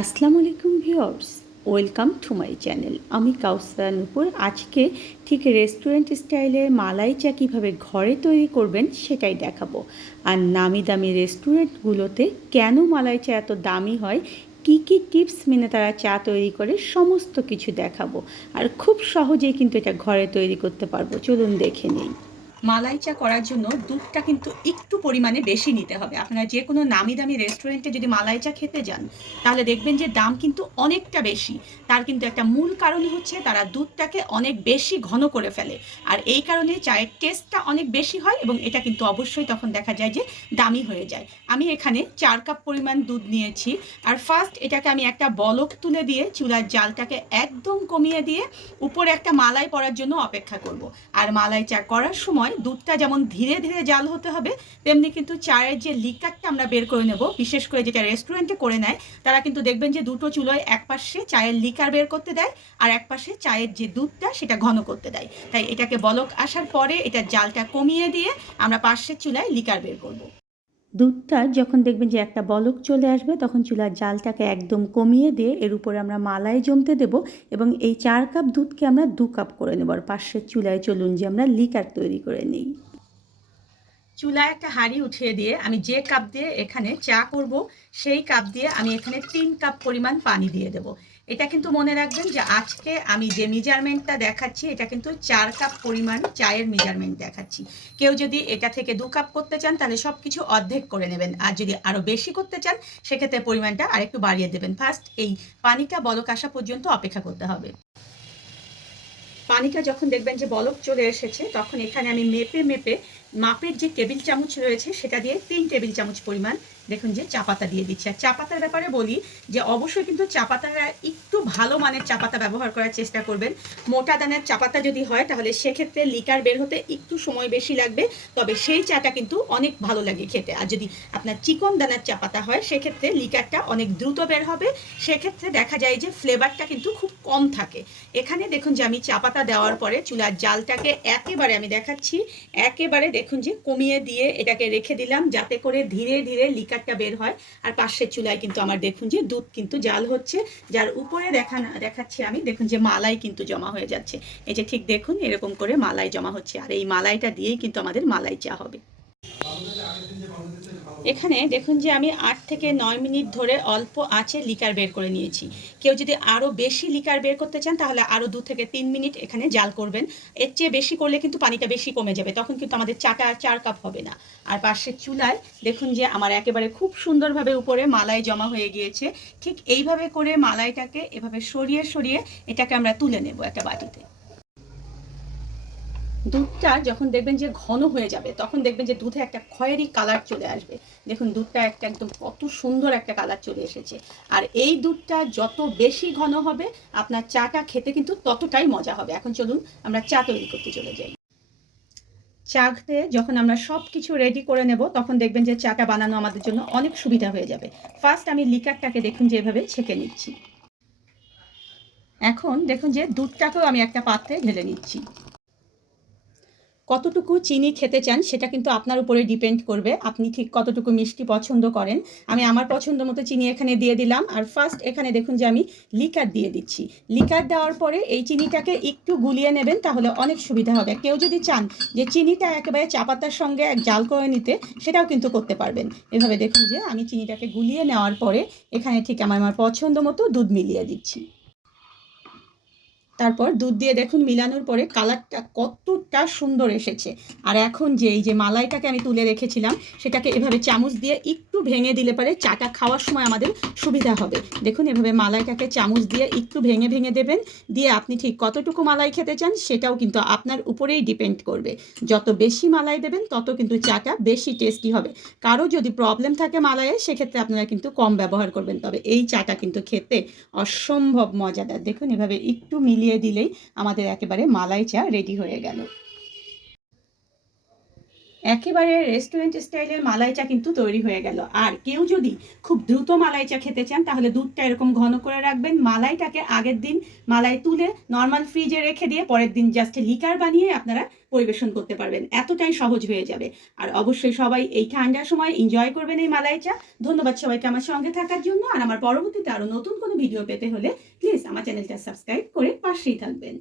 আসসালামু আলাইকুম viewers, welcome to my channel. আমি কাউসারা নূপুর। আজকে ঠিক রেস্টুরেন্ট স্টাইলে মালাই চা কীভাবে ঘরে তৈরি করবেন সেটাই দেখাবো। আর নামি দামি রেস্টুরেন্টগুলোতে কেন মালাই চা এত দামি হয়, কী কী টিপস মেনে তারা চা তৈরি করে, সমস্ত কিছু দেখাবো। আর খুব সহজেই কিন্তু এটা ঘরে তৈরি করতে পারবো, চলুন দেখে নিই। মালাই চা করার জন্য দুধটা কিন্তু একটু পরিমাণে বেশি নিতে হবে। আপনারা যে কোনো নামি দামি রেস্টুরেন্টে যদি মালাই চা খেতে যান, তাহলে দেখবেন যে দাম কিন্তু অনেকটা বেশি। তার কিন্তু একটা মূল কারণ হচ্ছে তারা দুধটাকে অনেক বেশি ঘন করে ফেলে। আর এই কারণে চায়ের টেস্টটা অনেক বেশি হয় এবং এটা কিন্তু অবশ্যই তখন দেখা যায় যে দামি হয়ে যায়। আমি এখানে 4 কাপ পরিমাণ দুধ নিয়েছি। আর ফার্স্ট এটাকে আমি একটা বলক তুলে দিয়ে চুলার জালটাকে একদম কমিয়ে দিয়ে উপরে একটা মালাই পড়ার জন্য অপেক্ষা করব। আর মালাই চা করার সময় দুধটা যেমন ধীরে ধীরে জাল হতে হবে, তেমনি কিন্তু চায়ের যে লিকারটা আমরা বের করে নেব, বিশেষ করে যেটা রেস্টুরেন্টে করে নেয়, তারা কিন্তু দেখবেন যে দুটো চুলোয় এক পাশে চায়ের লিকার বের করতে দেয় আর এক পাশে চায়ের যে দুধটা সেটা ঘন করতে দেয়। তাই এটাকে বলক আসার পরে এটা জালটা কমিয়ে দিয়ে আমরা পাশের চুলায় লিকার বের করব। দুধটা যখন দেখবেন যে একটা বলক চলে আসবে, তখন চুলার জালটাকে একদম কমিয়ে দিয়ে এর উপরে আমরা মালাই জমতে দেব এবং এই 4 কাপ দুধকে আমরা 2 কাপ করে নেব। আর পাশের চুলায় চলুন যে আমরা লিকার তৈরি করে নিই। চুলায় একটা হাঁড়ি উঠিয়ে দিয়ে আমি যে কাপ দিয়ে এখানে চা করব, সেই কাপ দিয়ে আমি এখানে 3 কাপ পরিমাণ পানি দিয়ে দেব। এটা কিন্তু মনে রাখবেন যে আজকে আমি যে মেজারমেন্টটা দেখাচ্ছি এটা কিন্তু 4 কাপ পরিমাণ চায়ের মেজারমেন্ট দেখাচ্ছি। কেউ যদি এটা থেকে 2 কাপ করতে চান তাহলে সব কিছু অর্ধেক করে নেবেন, আর যদি আরও বেশি করতে চান সেক্ষেত্রে পরিমাণটা আরেকটু বাড়িয়ে দেবেন। ফার্স্ট এই পানিটা বলক আসা পর্যন্ত অপেক্ষা করতে হবে। পানিটা যখন দেখবেন যে বলক চলে এসেছে, তখন এখানে আমি মেপে মেপে মাপের যে টেবিল চামচ রয়েছে সেটা দিয়ে 3 টেবিল চামচ পরিমাণ দেখুন যে চা পাতা দিয়ে দিচ্ছি। আর চা পাতার ব্যাপারে বলি যে অবশ্যই কিন্তু চা পাতাটা একটু ভালো মানের চা পাতা ব্যবহার করার চেষ্টা করবেন। মোটা দানার চা পাতা যদি হয় তাহলে সেক্ষেত্রে লিকার বের হতে একটু সময় বেশি লাগবে, তবে সেই চাটা কিন্তু অনেক ভালো লাগে খেতে। আর যদি আপনার চিকন দানার চা পাতা হয় সেক্ষেত্রে লিকারটা অনেক দ্রুত বের হবে, সেক্ষেত্রে দেখা যায় যে ফ্লেভারটা কিন্তু খুব কম থাকে। এখানে দেখুন যে আমি চা পাতা দেওয়ার পরে চুলার জালটাকে একেবারে আমি দেখাচ্ছি একেবারে দেখুন যে কমিয়ে দিয়ে এটাকে রেখে দিলাম, যাতে করে ধীরে ধীরে লিকারটা বের হয়। আর পাশের চুলায় কিন্তু আমার দেখুন যে দুধ কিন্তু জাল হচ্ছে, যার উপরে দেখাচ্ছি আমি দেখুন যে মালাই কিন্তু জমা হয়ে যাচ্ছে। এই যে ঠিক দেখুন এরকম করে মালাই জমা হচ্ছে, আর এই মালাইটা দিয়েই কিন্তু আমাদের মালাই চা হবে। এখানে দেখুন যে আমি 8 থেকে 9 মিনিট ধরে অল্প আঁচে লিকার বের করে নিয়েছি। কেউ যদি আরও বেশি লিকার বের করতে চান তাহলে আরও 2 থেকে 3 মিনিট এখানে জাল করবেন। এর চেয়ে বেশি করলে কিন্তু পানিটা বেশি কমে যাবে, তখন কিন্তু আমাদের চাটা আর 4 কাপ হবে না। আর পাশের চুলায় দেখুন যে আমার একেবারে খুব সুন্দরভাবে উপরে মালাই জমা হয়ে গিয়েছে। ঠিক এইভাবে করে মালাইটাকে এভাবে সরিয়ে সরিয়ে এটাকে আমরা তুলে নেব একটা বাটিতে। দুধটা যখন দেখবেন যে ঘন হয়ে যাবে, তখন দেখবেন যে দুধে একটা খয়েরি কালার চলে আসবে। দেখুন দুধটা একদম কত সুন্দর একটা কালার চলে এসেছে। আর এই দুধটা যত বেশি ঘন হবে আপনার চাটা খেতে কিন্তু ততটাই মজা হবে। এখন চলুন আমরা চা তৈরি করতে চলে যাই। চাতে যখন আমরা সব কিছু রেডি করে নেব, তখন দেখবেন যে চাটা বানানো আমাদের জন্য অনেক সুবিধা হয়ে যাবে। ফার্স্ট আমি লিকারটাকে দেখুন যে এভাবে ছেঁকে নিচ্ছি। এখন দেখুন যে দুধটাকেও আমি একটা পাত্রে ঢেলে নিচ্ছি। কতটুকু চিনি খেতে চান সেটা কিন্তু আপনার উপরে ডিপেন্ড করবে, আপনি ঠিক কতটুকু মিষ্টি পছন্দ করেন। আমি আমার পছন্দ মতো চিনি এখানে দিয়ে দিলাম। আর ফার্স্ট এখানে দেখুন যে আমি লিকার দিয়ে দিচ্ছি। লিকার দেওয়ার পরে এই চিনিটাকে একটু গুলিয়ে নেবেন, তাহলে অনেক সুবিধা হবে। কেউ যদি চান যে চিনিটা একেবারে চা পাতার সঙ্গে এক জাল করে নিতে, সেটাও কিন্তু করতে পারবেন। এভাবে দেখুন যে আমি চিনিটাকে গুলিয়ে নেওয়ার পরে এখানে ঠিক আমার পছন্দ মতো দুধ মিলিয়ে দিচ্ছি। তারপর দুধ দিয়ে দেখুন মিলানোর পরে কালারটা কতটা সুন্দর এসেছে। আর এখন যে এই যে মালাইটাকে আমি তুলে রেখেছিলাম সেটাকে এভাবে চামচ দিয়ে একটু ভেঙে দিলে পরে চাটা খাওয়ার সময় আমাদের সুবিধা হবে। দেখুন এভাবে মালাইটাকে চামচ দিয়ে একটু ভেঙে ভেঙে দেবেন, দিয়ে আপনি ঠিক কতটুকু মালাই খেতে চান সেটাও কিন্তু আপনার উপরেই ডিপেন্ড করবে। যত বেশি মালাই দেবেন তত কিন্তু চাটা বেশি টেস্টি হবে। কারো যদি প্রবলেম থাকে মালাইয়ে সেক্ষেত্রে আপনারা কিন্তু কম ব্যবহার করবেন, তবে এই চাটা কিন্তু খেতে অসম্ভব মজাদার। দেখুন এভাবে একটু মিলিয়ে দিলেই আমাদের একেবারে মালাই চা রেডি হয়ে গেল। একেবারে রেস্টুরেন্ট স্টাইলের মালাই চা কিন্তু তৈরি হয়ে গেল। আর কেউ যদি খুব দ্রুত মালাই চা খেতে চান তাহলে দুধটা এরকম ঘন করে রাখবেন, মালাইটাকে আগের দিন মালাই তুলে নর্মাল ফ্রিজে রেখে দিয়ে পরের দিন জাস্ট লিকার বানিয়ে আপনারা পরিবেশন করতে পারবেন, এতটাই সহজ হয়ে যাবে। আর অবশ্যই সবাই এই ঠান্ডার সময় এনজয় করবেন এই মালাই চা। ধন্যবাদ সবাইকে আমার সঙ্গে থাকার জন্য। আর আমার পরবর্তীতে আরও নতুন কোনো ভিডিও পেতে হলে প্লিজ আমার চ্যানেলটা সাবস্ক্রাইব করে পাশেই থাকবেন।